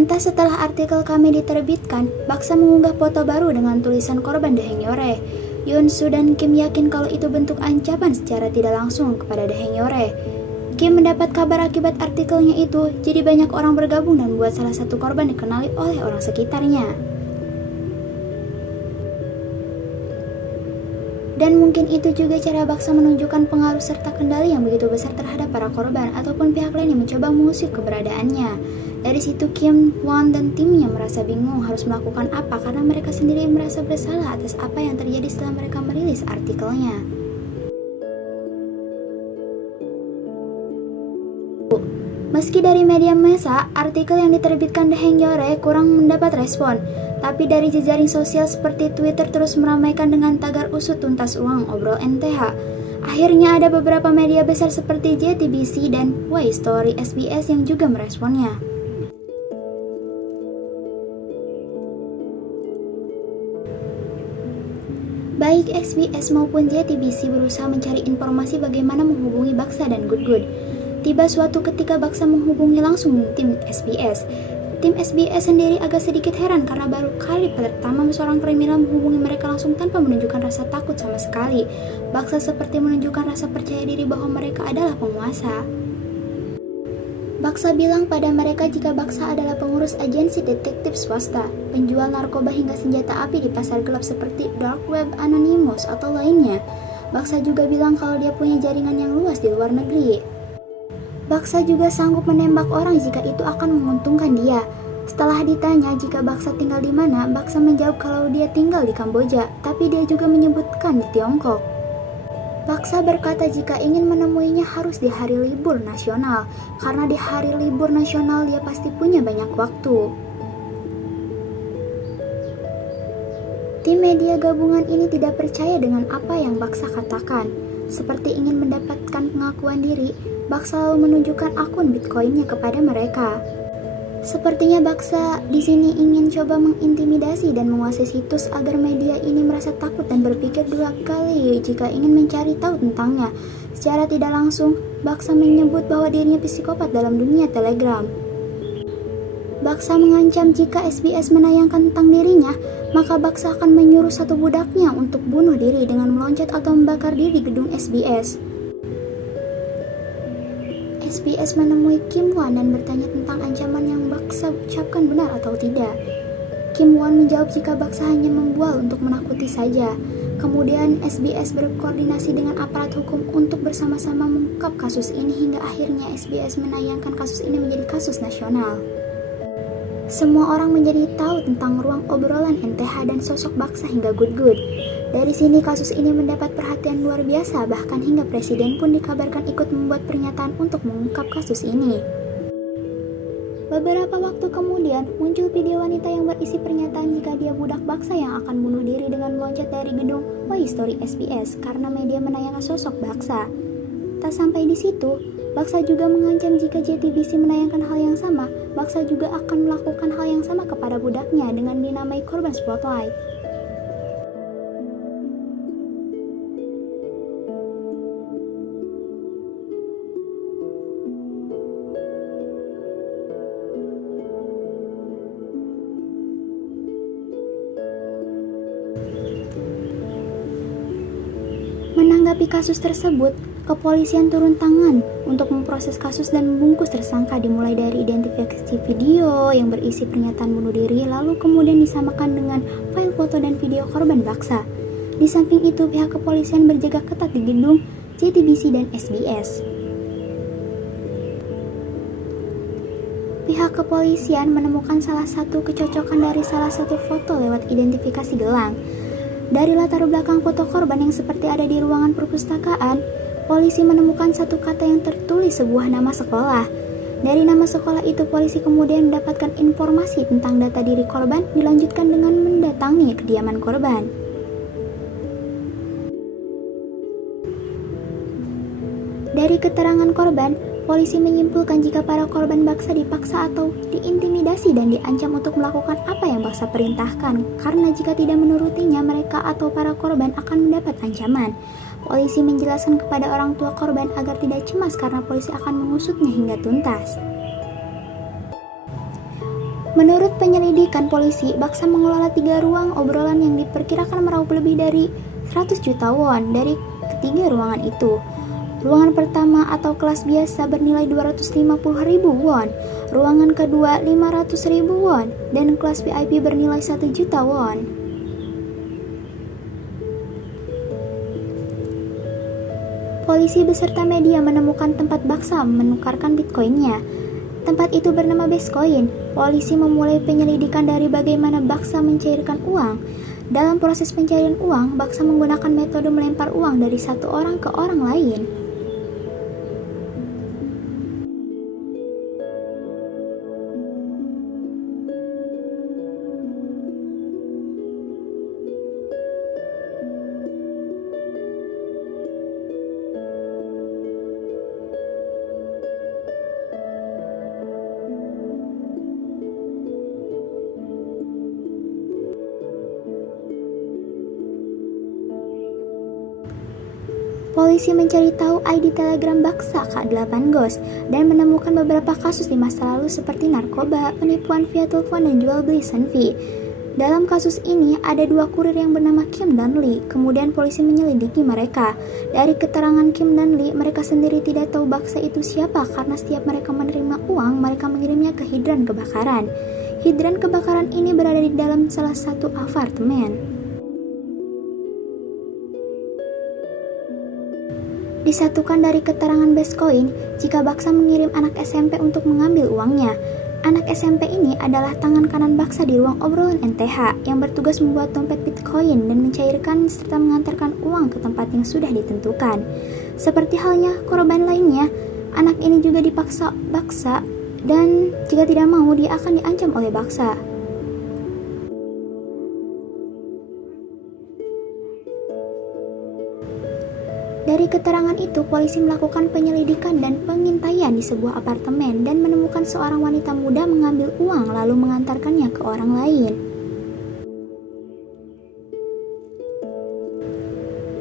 Entah setelah artikel kami diterbitkan, Baksa mengunggah foto baru dengan tulisan korban Daehangyore. Yoon-soo dan Kim yakin kalau itu bentuk ancaman secara tidak langsung kepada Daehangyore. Kim mendapat kabar akibat artikelnya itu, jadi banyak orang bergabung dan membuat salah satu korban dikenali oleh orang sekitarnya. Dan mungkin itu juga cara Baksa menunjukkan pengaruh serta kendali yang begitu besar terhadap para korban ataupun pihak lain yang mencoba mengusik keberadaannya. Dari situ Kim Won dan timnya merasa bingung harus melakukan apa karena mereka sendiri merasa bersalah atas apa yang terjadi setelah mereka merilis artikelnya. Meski dari media massa, artikel yang diterbitkan Daehangyore kurang mendapat respon, tapi dari jejaring sosial seperti Twitter terus meramaikan dengan tagar usut tuntas uang obrol NTH. Akhirnya ada beberapa media besar seperti JTBC dan Why Story SBS yang juga meresponnya. Baik SBS maupun JTBC berusaha mencari informasi bagaimana menghubungi Baksa dan Good. Tiba suatu ketika Baksa menghubungi langsung tim SBS. Tim SBS sendiri agak sedikit heran karena baru kali pertama seorang kriminal menghubungi mereka langsung tanpa menunjukkan rasa takut sama sekali. Baksa seperti menunjukkan rasa percaya diri bahwa mereka adalah penguasa. Baksa bilang pada mereka jika Baksa adalah pengurus agensi detektif swasta, penjual narkoba hingga senjata api di pasar gelap seperti Dark Web, Anonymous, atau lainnya. Baksa juga bilang kalau dia punya jaringan yang luas di luar negeri. Baksa juga sanggup menembak orang jika itu akan menguntungkan dia. Setelah ditanya jika Baksa tinggal di mana, Baksa menjawab kalau dia tinggal di Kamboja, tapi dia juga menyebutkan di Tiongkok. Baksa berkata jika ingin menemuinya harus di hari libur nasional, karena di hari libur nasional dia pasti punya banyak waktu. Tim media gabungan ini tidak percaya dengan apa yang Baksa katakan. Seperti ingin mendapatkan pengakuan diri, Baksa lalu menunjukkan akun Bitcoin-nya kepada mereka. Sepertinya Baksa di sini ingin coba mengintimidasi dan menguasai situs agar media ini merasa takut dan berpikir dua kali jika ingin mencari tahu tentangnya. Secara tidak langsung, Baksa menyebut bahwa dirinya psikopat dalam dunia Telegram. Baksa mengancam jika SBS menayangkan tentang dirinya, maka Baksa akan menyuruh satu budaknya untuk bunuh diri dengan meloncat atau membakar diri di gedung SBS. SBS menemui Kim Won dan bertanya tentang ancaman yang Baksa ucapkan benar atau tidak. Kim Won menjawab jika Baksa hanya membual untuk menakuti saja. Kemudian SBS berkoordinasi dengan aparat hukum untuk bersama-sama mengungkap kasus ini hingga akhirnya SBS menayangkan kasus ini menjadi kasus nasional. Semua orang menjadi tahu tentang ruang obrolan NTH dan sosok Baksa hingga Good. Dari sini kasus ini mendapat perhatian luar biasa, bahkan hingga presiden pun dikabarkan ikut membuat pernyataan untuk mengungkap kasus ini. Beberapa waktu kemudian, muncul video wanita yang berisi pernyataan jika dia budak Baksa yang akan bunuh diri dengan meloncat dari gedung Why Story SBS karena media menayangkan sosok Baksa. Tak sampai di situ, Baksa juga mengancam jika JTBC menayangkan hal yang sama, Baksa juga akan melakukan hal yang sama kepada budaknya dengan dinamai korban Spotlight. Menanggapi kasus tersebut, kepolisian turun tangan untuk memproses kasus dan membungkus tersangka dimulai dari identifikasi video yang berisi pernyataan bunuh diri lalu kemudian disamakan dengan file foto dan video korban Baksa. Di samping itu, pihak kepolisian berjaga ketat di gedung JTBC dan SBS. Pihak kepolisian menemukan salah satu kecocokan dari salah satu foto lewat identifikasi gelang. Dari latar belakang foto korban yang seperti ada di ruangan perpustakaan, polisi menemukan satu kata yang tertulis sebuah nama sekolah. Dari nama sekolah itu, polisi kemudian mendapatkan informasi tentang data diri korban, dilanjutkan dengan mendatangi kediaman korban. Dari keterangan korban, polisi menyimpulkan jika para korban Baksa dipaksa atau diintimidasi dan diancam untuk melakukan apa yang Baksa perintahkan, karena jika tidak menurutinya, mereka atau para korban akan mendapat ancaman. Polisi menjelaskan kepada orang tua korban agar tidak cemas karena polisi akan mengusutnya hingga tuntas. Menurut penyelidikan polisi, Baksa mengelola 3 ruang obrolan yang diperkirakan meraup lebih dari 100 juta won dari ketiga ruangan itu. Ruangan pertama atau kelas biasa bernilai 250.000 won, ruangan kedua 500.000 won, dan kelas VIP bernilai 1 juta won. Polisi beserta media menemukan tempat Baksa menukarkan bitcoinnya. Tempat itu bernama Basecoin. Polisi memulai penyelidikan dari bagaimana Baksa mencairkan uang. Dalam proses pencairan uang, Baksa menggunakan metode melempar uang dari satu orang ke orang lain. Polisi mencari tahu ID Telegram Baksa K8 Ghost dan menemukan beberapa kasus di masa lalu seperti narkoba, penipuan via telepon, dan jual beli senpi. Dalam kasus ini ada 2 kurir yang bernama Kim dan Lee. Kemudian polisi menyelidiki mereka. Dari keterangan Kim dan Lee, mereka sendiri tidak tahu Baksa itu siapa karena setiap mereka menerima uang, mereka mengirimnya ke hidran kebakaran. Hidran kebakaran ini berada di dalam salah satu apartemen. Disatukan dari keterangan Basecoin, jika Baksa mengirim anak SMP untuk mengambil uangnya. Anak SMP ini adalah tangan kanan Baksa di ruang obrolan NTH yang bertugas membuat dompet Bitcoin dan mencairkan serta mengantarkan uang ke tempat yang sudah ditentukan. Seperti halnya korban lainnya, anak ini juga dipaksa Baksa dan jika tidak mau dia akan diancam oleh Baksa. Dari keterangan itu, polisi melakukan penyelidikan dan pengintaian di sebuah apartemen dan menemukan seorang wanita muda mengambil uang lalu mengantarkannya ke orang lain.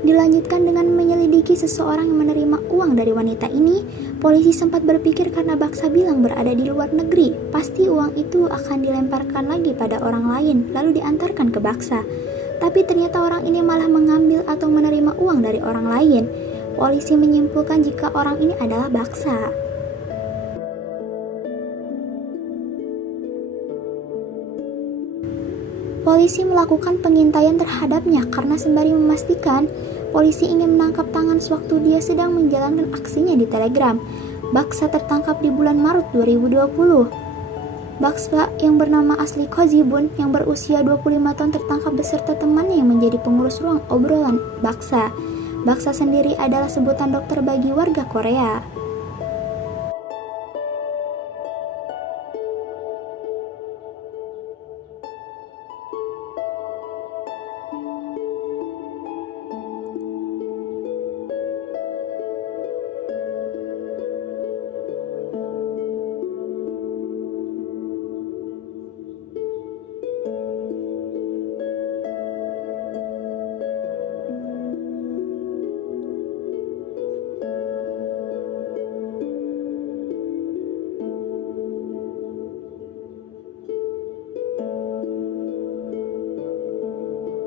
Dilanjutkan dengan menyelidiki seseorang yang menerima uang dari wanita ini. Polisi sempat berpikir karena Baksa bilang berada di luar negeri, pasti uang itu akan dilemparkan lagi pada orang lain lalu diantarkan ke Baksa. Tapi ternyata orang ini malah mengambil atau menerima uang dari orang lain. Polisi menyimpulkan jika orang ini adalah Baksa. Polisi melakukan pengintaian terhadapnya karena sembari memastikan polisi ingin menangkap tangan sewaktu dia sedang menjalankan aksinya di Telegram. Baksa tertangkap di bulan Maret 2020. Baksa yang bernama asli Ko Ji-bun yang berusia 25 tahun tertangkap beserta temannya yang menjadi pengurus ruang obrolan Baksa. Baksa sendiri adalah sebutan dokter bagi warga Korea.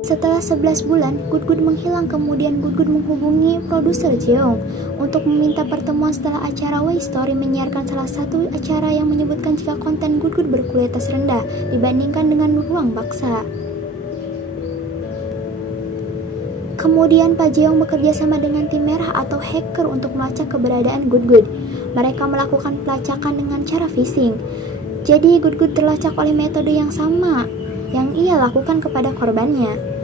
Setelah 11 bulan, Gudgud menghilang. Kemudian Gudgud menghubungi produser Jeong untuk meminta pertemuan setelah acara Way Story menyiarkan salah satu acara yang menyebutkan jika konten Gudgud berkualitas rendah dibandingkan dengan ruang Baksa. Kemudian Pak Jeong bekerja sama dengan tim merah atau hacker untuk melacak keberadaan Gudgud. Mereka melakukan pelacakan dengan cara phishing. Jadi Gudgud terlacak oleh metode yang sama yang ia lakukan kepada korbannya.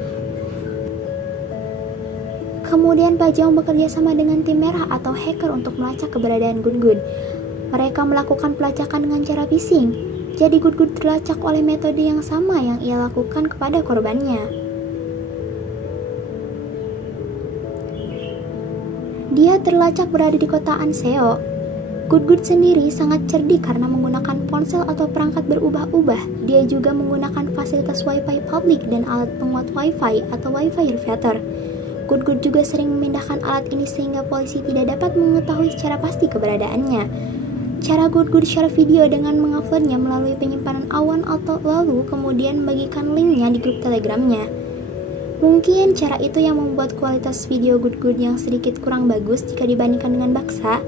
Kemudian Pak Jeong bekerja sama dengan tim merah atau hacker untuk melacak keberadaan Gudgud. Mereka melakukan pelacakan dengan cara phishing. Jadi Gudgud terlacak oleh metode yang sama yang ia lakukan kepada korbannya. Dia terlacak berada di kota Anseo. Gudgud sendiri sangat cerdik karena menggunakan ponsel atau perangkat berubah-ubah. Dia juga menggunakan fasilitas Wi-Fi publik dan alat penguat Wi-Fi atau Wi-Fi router. Gudgud juga sering memindahkan alat ini sehingga polisi tidak dapat mengetahui secara pasti keberadaannya. Cara Good share video dengan menguploadnya melalui penyimpanan awan atau lalu kemudian membagikan linknya di grup telegramnya. Mungkin cara itu yang membuat kualitas video Good yang sedikit kurang bagus jika dibandingkan dengan Baksa.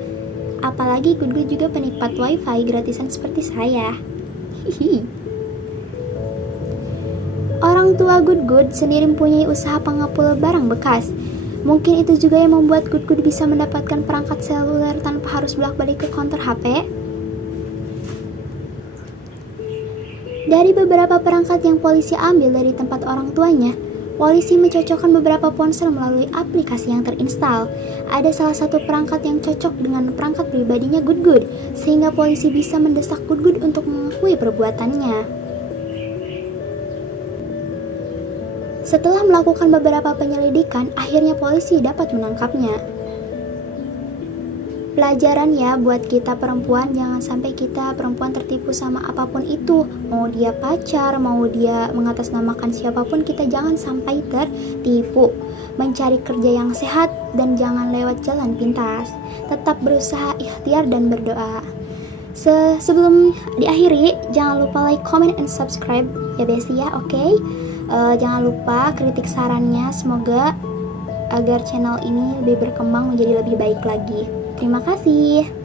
Apalagi Good juga penikmat wifi gratisan seperti saya. Hihi. Orang tua Good sendiri mempunyai usaha pengepul barang bekas. Mungkin itu juga yang membuat Good bisa mendapatkan perangkat seluler tanpa harus bolak-balik ke counter HP. Dari beberapa perangkat yang polisi ambil dari tempat orang tuanya, polisi mencocokkan beberapa ponsel melalui aplikasi yang terinstal. Ada salah satu perangkat yang cocok dengan perangkat pribadinya Good, sehingga polisi bisa mendesak Good untuk mengakui perbuatannya. Setelah melakukan beberapa penyelidikan, akhirnya polisi dapat menangkapnya. Pelajaran ya buat kita perempuan, jangan sampai kita perempuan tertipu sama apapun itu. Mau dia pacar, mau dia mengatasnamakan siapapun, kita jangan sampai tertipu. Mencari kerja yang sehat dan jangan lewat jalan pintas. Tetap berusaha, ikhtiar dan berdoa. Sebelum diakhiri, jangan lupa like, comment, and subscribe ya Besti ya, oke? Jangan lupa kritik sarannya, semoga agar channel ini lebih berkembang menjadi lebih baik lagi. Terima kasih.